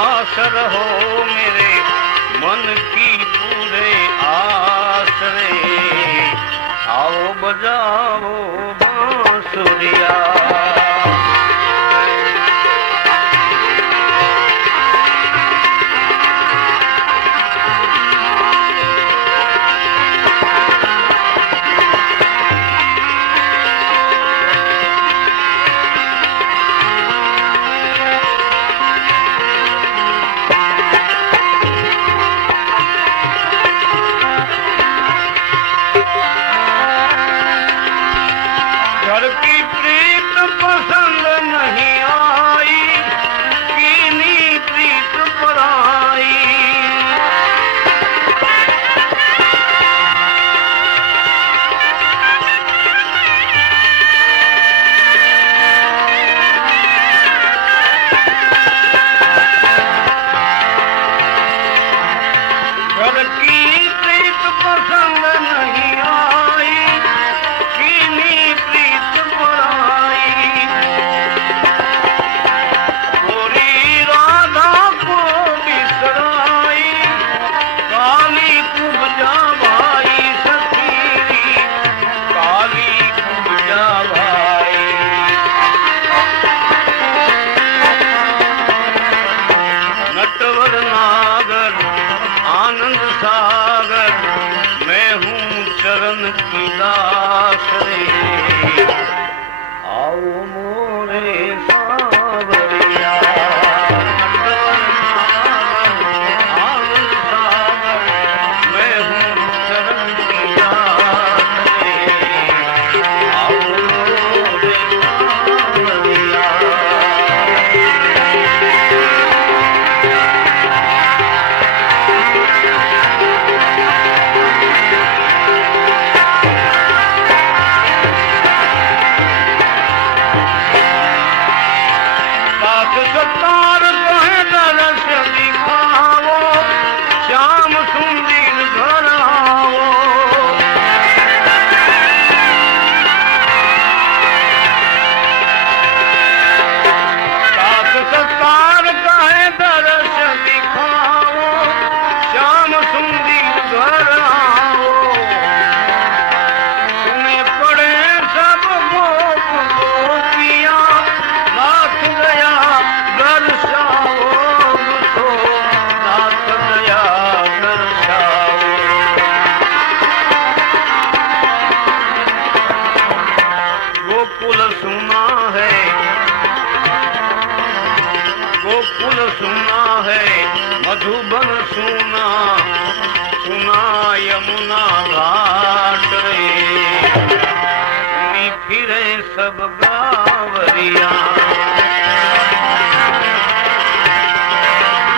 पास रहो मेरे मन की पूरे आसरे, आओ बजाओ बांसुरिया। घर की प्रीत पसंद नहीं आई, कीनी प्रीत पराई। घर की प्रीत पसंद नहीं आई, कीनी प्रीत पराई। गोरी राधा को बिसराई, काली कुब्जा भाई सखीरी, काली कुब्जा भाई। नटवर नागर आनंद सागर, मैं हूँ चरण की दास रे, आओ मोरे सावरिया। नटवर नागर आनंद सागर, मैं हूँ चरण की दास रे, आओ मोरे सावरिया। साथ सत्तार कहे दरस दिखाओ, श्याम सुंदर घर आओ। साथ सत्तार कहे दरस दिखाओ, श्याम सुंदर घर आओ। तुम्हें पड़े सब गोप गोपिया, नाथ गया दर्शाओ मुझको, नाथ गया दर्शाओ। गोकुल सुना है, गोकुल सुना है, मधुबन सुना, सुना यमुना घाट रे, घूमी फिरे सब गावरिया।